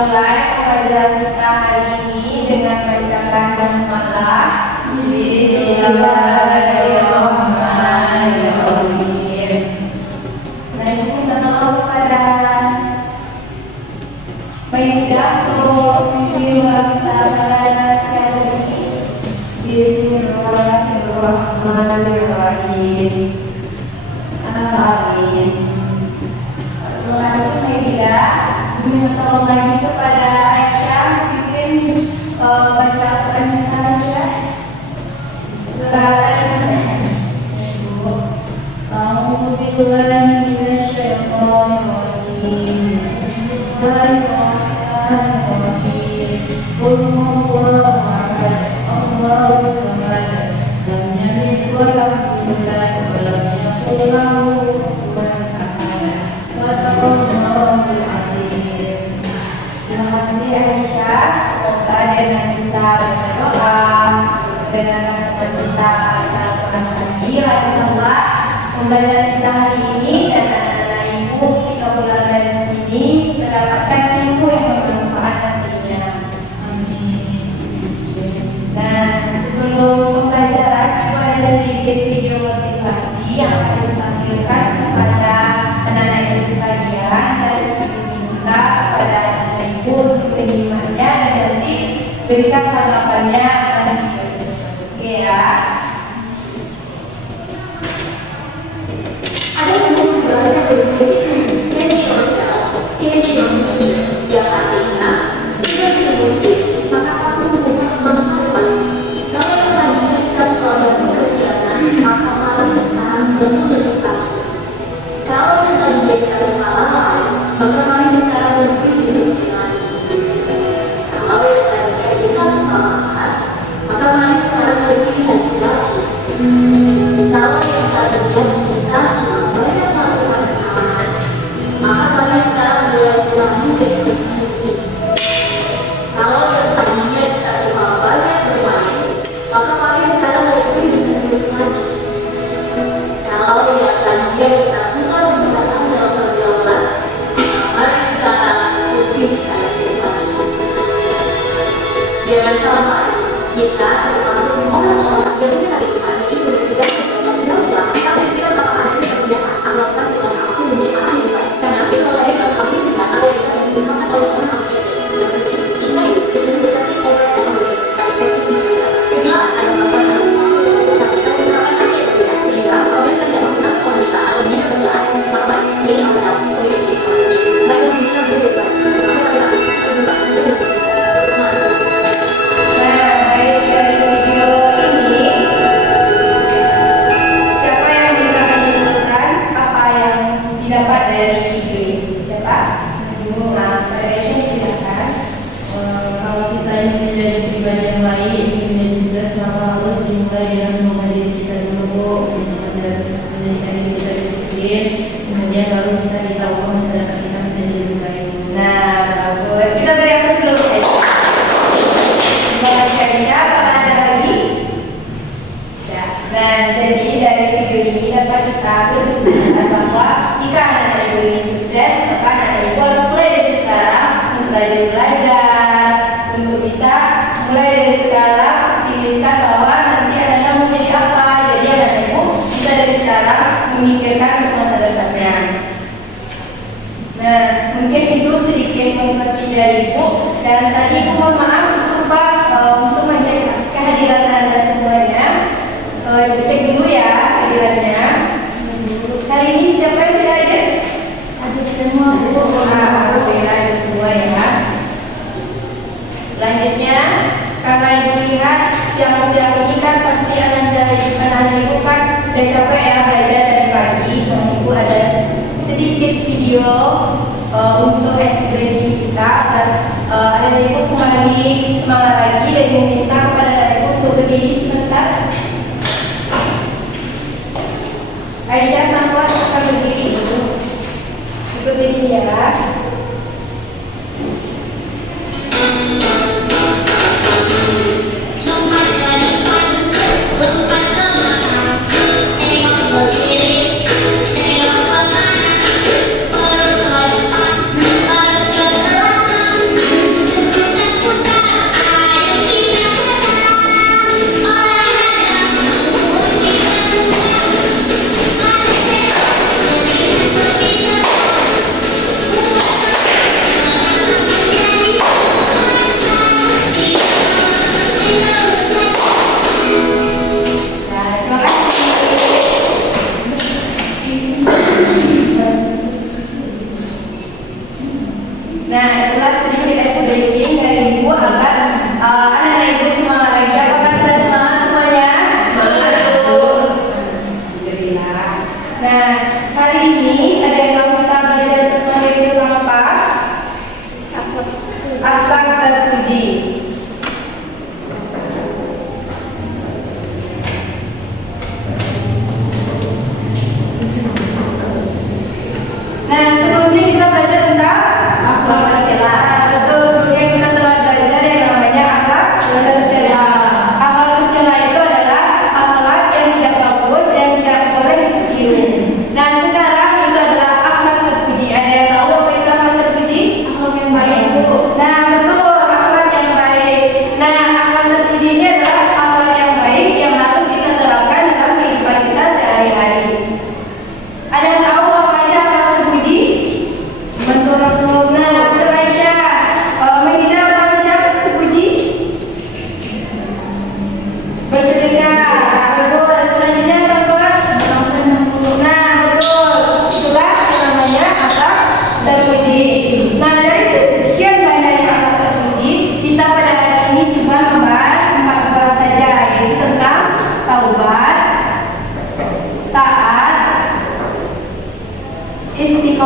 mulai pelajaran kita hari ini dengan bacakan basmalah. Bismillahirrahmanirrahim. Nah, ini kita tolong kepada Bismillahirrahmanirrahim. Amin. Terima kasih Maida. Minta tolong lagi kepada Aisyah bikin baca Al-Quran kita aja. Surah Al-Insan. A'udzubillahi minasyaitonirrajim. Bismillahirrahmanirrahim. Qul huwallahu ahad. Allahus samad. Lam yalid wa lam yulad wa lam yakul lahu kufuwan ahad. Shadaqallahul azim. Terima kasih Aisyah. Semoga dengan kita berdoa, dengan teman kita baca Al-Quran tadi, insyaallah pembelajaran kita hari ini dan anak-anak ibu ketika pulang dari sini mendapatkan ilmu yang bermanfaat nantinya. Amin. Dan sebelum pembelajaran itu ada sedikit video motivasi yang akan ditampilkan kepada anak-anak ibu sekalian, dan diminta kepada anak ibu untuk menyimaknya dan nanti berikan tanggapannya atas video tersebut. Oke ya. Ada sebuah pembahasan yang berbeda, change yourself, change your future. Yang artinya, jika kita muslim, maka kamu membuka masa depan. Kalau yang tadinya kita suka bangun kesiangan, maka malam sekarang bangun lebih pagi. Kalau yang tadinya kita suka lalai, maka mari sekarang lebih disiplin. Kalau yang tadinya kita suka malas, maka mari sekarang lebih rajin lagi. Kalau yang tadinya kita suka banyak melakukan kesalahan, maka mari sekarang mulai ulangi dan perbaiki. Kalau yang tadinya kita suka banyak bermain, maka mari sekarang lebih serius lagi. Kalau yang tadinya kita suka sembarangan dalam pergaulan, mari sekarang lebih serius lagi. Jangan sampai kita termasuk orang-orang yang dengan misalnya itu tidak usah, tapi kita bakal ada kebiasaan melakukan dengan aku mencoba lebih baik. Karena misal saya kalau kami sedang ada di dalam lingkungan kalau seorang kami bisa itu bisa oleh perspektif juga ada beberapa hal tapi kita menggunakan hasil berbeda sehingga kalau kita tidak menggunakan wanita atau dia berjalan maka jadi masalah sulit jadi mereka bisa berubah saya tidak berubah jadi dapat dari video ini. Siapa? Nah, Aisyah silakan. Kalau kita ingin menjadi pribadi yang baik, ingin menjadi sukses, maka harus dimulai dengan mengubah diri kita dulu, dan menjadikan diri kita disiplin, kemudian baru bisa kita ubah masa depan kita menjadi lebih baik. Nah, bagus. Kita beri aplaus dulu Aisyah. Terima kasih Aisyah. Apakah ada lagi? Ya. Dan jadi dari video ini dapat kita berkesimpulan bahwa jika anak ibu ingin sukses, maka anak ibu harus mulai dari sekarang untuk belajar, untuk bisa mulai dari sekarang optimiskan bahwa nanti anak mau jadi apa. Jadi anak ibu bisa dari sekarang memikirkan untuk masa depannya. Nah, mungkin itu sedikit motivasi dari ibu. Dan tadi ibu mohon maaf lupa untuk mencek kehadiran anda semuanya. Ibu cek dulu ya kehadirannya. Hari ini siapa yang tidak hadir? Ada semua. Alhamdulillah ada semua ya. Selanjutnya, karena ibu lihat siang-siang ini kan pasti anak ibu kan udah capek ya belajar dari pagi. Nah, ibu ada sedikit video untuk hasil reading kita dan anak ibu kembali semangat lagi dan meminta kepada anak ibu untuk berdiri sebentar. Aisyah Sangkot akan berdiri dulu. Ikuti ini ya.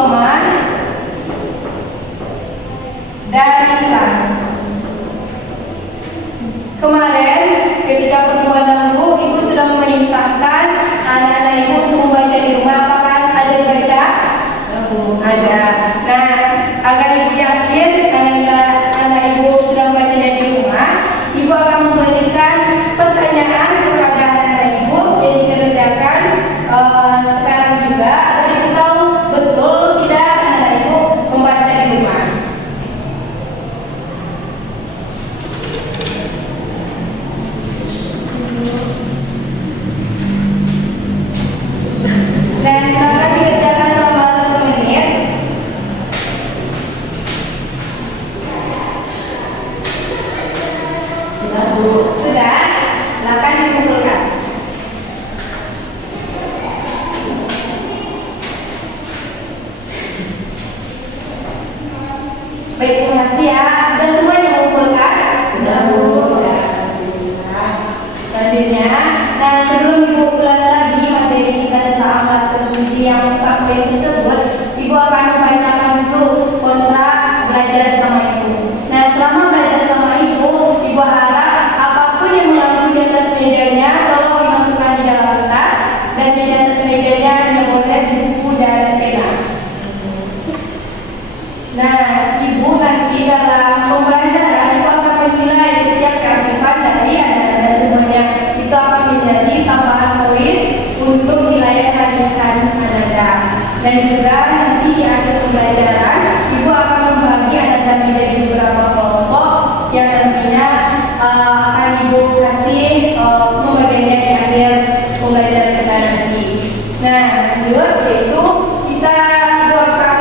istiqomah dan ikhlas. Kemarin ketika pertemuan dahulu, Ibu sudah memerintahkan anak-anak Ibu untuk membaca di rumah. Apakah ada dibaca? Ada. Nah, agar Ibu yakin anak Ibu sudah membacanya di rumah, Ibu akan memberikan pertanyaan kepada anak Ibu yang dikerjakan sekarang juga, agar Ibu tahu betul tidak anak Ibu membaca di rumah. Nah, silakan dikerjakan selama 1 menit. Sudah? Silakan dikumpulkan. Baik, terima kasih ya. Sudah semua yang mengumpulkan? Sudah, Bu. Selanjutnya, nah sebelum Ibu ulas lagi materi kita tentang akhlak terpuji yang 4 poin tersebut, Ibu akan membacakan dulu kontrak belajar sama Ibu. Nah, selama belajar sama Ibu harap apapun yang mengagumi di atas mejanya tolong dimasukkan di dalam kertas, dan di atas mejanya hanya boleh buku dan pena. Nah, Ibu nanti dalam pembelajaran Ibu akan menilai setiap keaktifan dari anak-anak semuanya. Itu akan menjadi tambahan poin untuk nilai harian Anda. Dan juga nanti di akhir pembelajaran Ibu akan membagi anak-anak menjadi beberapa kelompok yang nantinya akan Ibu kasih pembagiannya di akhir pembelajaran kita nanti. Nah, lanjut yaitu kita Ibu akan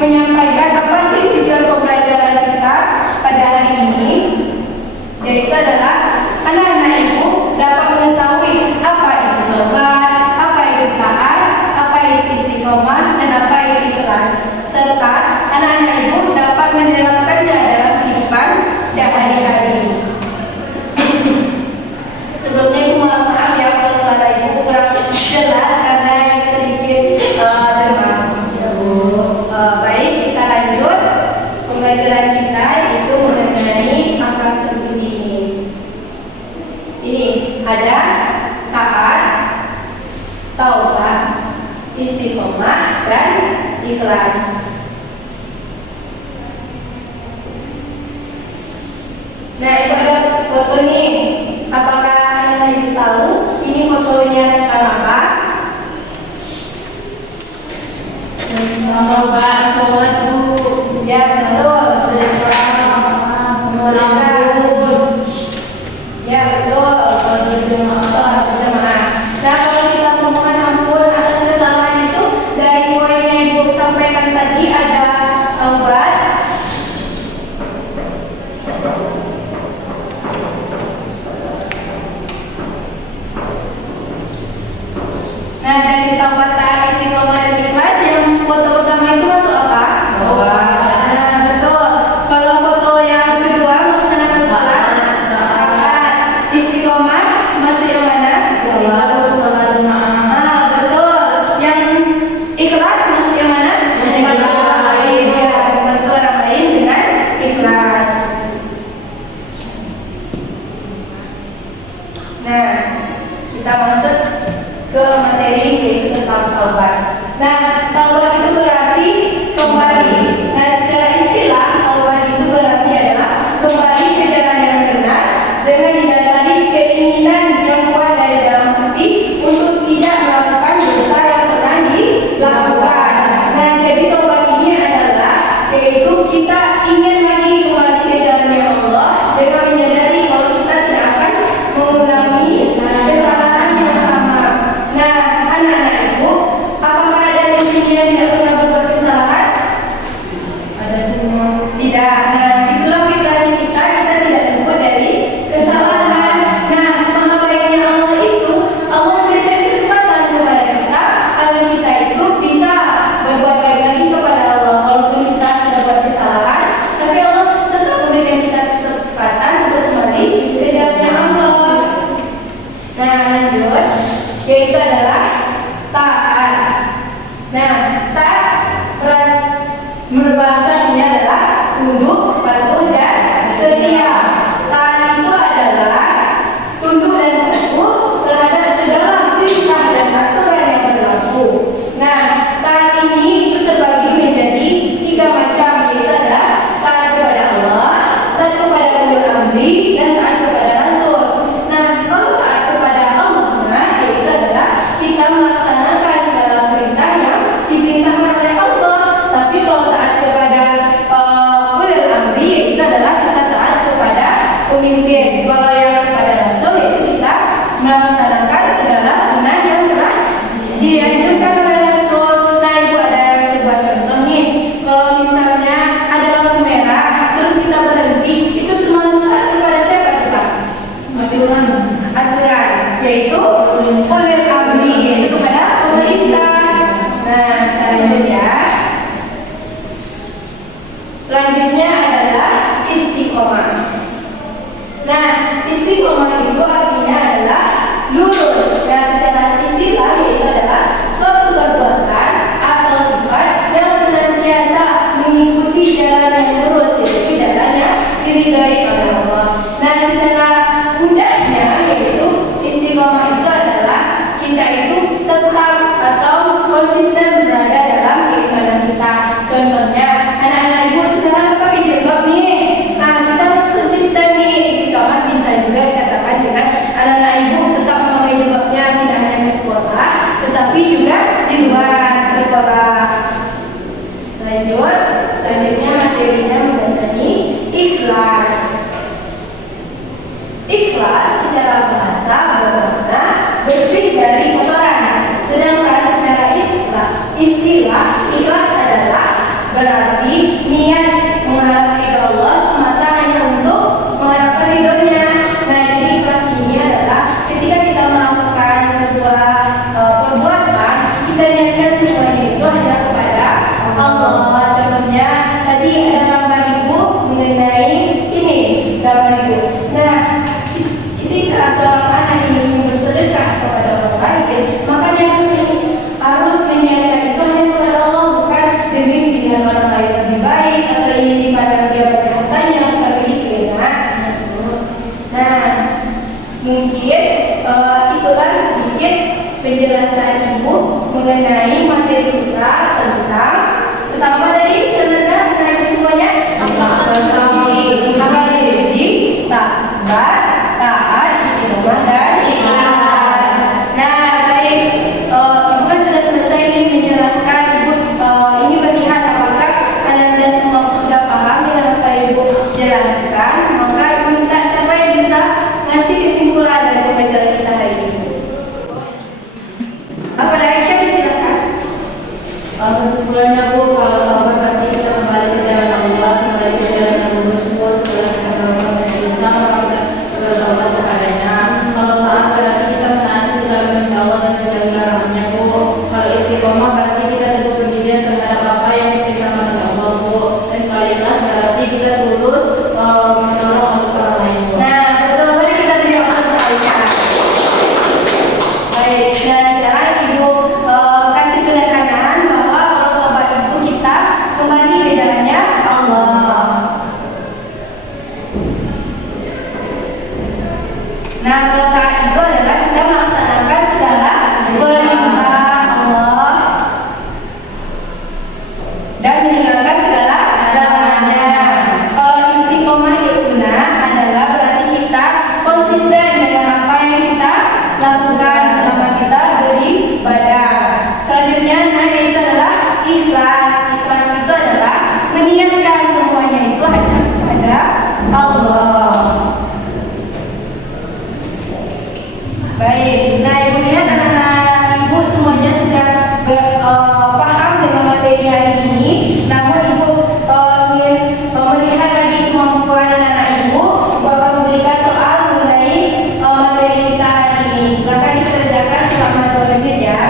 menyampaikan apa sih tujuan pembelajaran kita pada hari ini, yaitu adalah anak-anak Ibu dapat mengetahui apa itu tobat, apa itu taat, apa itu istiqomah, dan apa itu ikhlas, serta anak-anak Ibu dapat menerapkannya dalam kehidupan sehari-hari. Sebelumnya Ibu mohon maaf ya kalau suara Ibu kurang jelas karena yang sedikit demam. Baik, kita lanjut pembelajaran kita yaitu mengenai akhlak terpuji ini. Ini ada taat, taubat, istiqomah, dan ikhlas. Nah, Ibu ada foto nih. Apakah Anda Ibu tahu ini fotonya tentang apa? Bapak sholat, Bu. Ya, betul. Ya, betul. Sholat berjamaah. Nah, kalau kita memohon ampun atas kesalahan itu, dari poin yang Ibu sampaikan tadi ada taubat, nah dari taubat, taat, istiqomah, dan ikhlas, yang foto pertama itu masuk apa? Nah, betul. Kalau foto yang kedua melaksanakan salat, taat, istiqomah, masih yang mana? Sholat jemaah. Ah, betul. Yang ikhlas masih yang mana? Membantu orang lain. Ya, membantu orang lain dengan ikhlas. Nah, kita masuk ke materi yaitu tentang taubat. Nah, taubat itu berarti kembali. Nah, secara istilah taubat itu berarti adalah kembali ke jalan yang benar dengan didasari keinginan yang kuat dari dalam hati untuk tidak melakukan dosa yang pernah dilakukan. Nah, jadi taubat ini adalah yaitu kita ingin lagi kembali ke jalannya Allah dengan menyadari kalau kita tidak akan mengulangi kesalahan yang sama. Nah, anak-anak Ibu, apakah ada di sini yang tidak pernah berbuat kesalahan? Ada semua. Tidak. Nah, itulah fitrahnya kita tidak luput dari kesalahan. Nah, maha baiknya Allah itu, Allah memberikan kesempatan kepada kita agar kita itu bisa berbuat baik lagi kepada Allah. Walaupun kita sudah buat kesalahan, tapi Allah tetap memberikan kita kesempatan untuk kembali ke jalannya Allah. Nah, lanjut, yaitu adalah taat. Nah, taat penjelasan Ibu mengenai materi kita tentang tadi tentang semuanya taat, istiqomah dan ikhlas. Nah, baik, Ibu kan sudah selesai ini menjelaskan. Ibu ini melihat apakah Anda semua sudah paham dengan apa Ibu jelaskan. Maka Ibu minta siapa yang bisa ngasih kesimpulan dari pembelajaran kita hari ini. Apa dari Aisyah, silakan. Kesimpulannya Bu, kalau sabar berarti kita kembali ke jalan Allah, kembali ke jalan yang lurus Bu. Setelah kita melakukan yang bisa, maka kita bertobat kepadanya. Kalau taat berarti kita menaati segala perintah Allah dan menjauhi larangannya Bu. Kalau istiqomah berarti kita teguh pendirian terhadap apa yang diperintahkan oleh Allah Bu. Dan kalau ikhlas berarti kita tulus menolong orang lain Bu. Nah, betul, mari kita terima kasih Aisyah. Baik, nah sekarang Ibu kasih penekanan bahwa kalau tobat itu kita kembali ke jalannya Allah. Nah, kalau taat itu adalah kita melaksanakan segala perintah Allah dan meninggalkan segala larangannya. Kalau istiqomah itu adalah berarti kita konsisten dengan apa yang kita lakukan selama kita beribadah. Selanjutnya, itu adalah ikhlas. Ikhlas itu adalah meniatkan semuanya itu hanya kepada Allah. Baik, nah Ibu lihat anak-anak Ibu semuanya sudah paham dengan materi hari ini. Namun Ibu ingin melihat lagi kemampuan anak-anak Ibu. Ibu akan memberikan soal mengenai materi kita hari ini. Silakan dikerjakan selama 2 menit ya.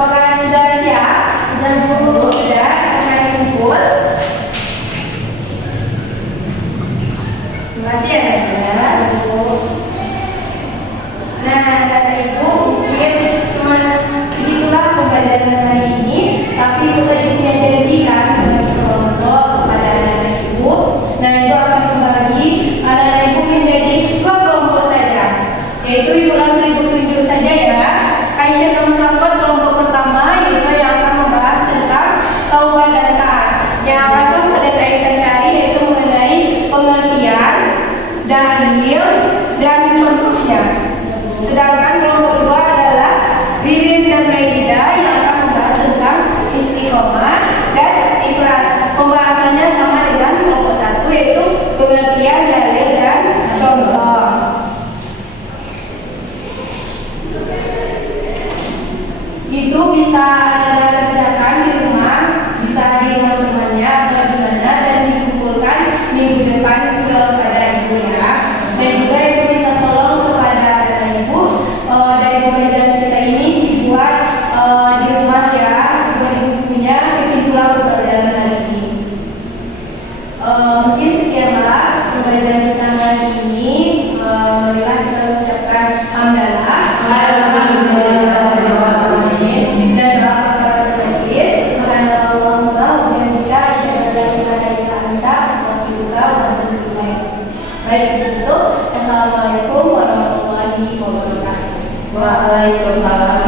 Apakah sudah siap? Sudah Bu. Sudah, silakan dikumpul. Terima kasih ya Bu. Nah, kata Ibu mungkin cuma segitulah pembelajaran hari ini. Tapi Ibu tadi punya janji kan bagi kelompok kepada anak-anak Ibu. Nah, Ibu akan membagi anak-anak Ibu menjadi 2 kelompok saja. Yaitu Ibu langsung Ibu tunjuk saja ya. Aisyah sama Sahabat kelompok pertama yaitu yang akan membahas tentang taubat dan taat. Yang langsung pada Aisyah cari yaitu mengenai pengertian, dalil, dan contohnya. Sedangkan kelompok 2 adalah Ririn dan Maidah yang akan membahas tentang istiqomah dan ikhlas. Pembahasannya sama dengan kelompok 1 yaitu pengertian, dalil, dan contoh. Itu bisa Anda kerjakan di rumah, bisa di rumah temannya atau di mana, dan dikumpulkan minggu depan kepada Ibu ya. Dan juga Ibu minta tolong kepada anak Ibu dari pembelajaran kita ini dibuat di rumah ya, buat Ibu punya kesimpulan pembelajaran hari ini. Mungkin sekianlah pembelajaran kita hari ini. Marilah kita ucapkan hamdalah. Dan doa kepada spesies. Subhanallahumma wa bihamdika asyhadu an la ilaha illa anta astaghfiruka wa atubu ilaik. Baik, itu. Assalamualaikum warahmatullahi wabarakatuh. Waalaikumsalam.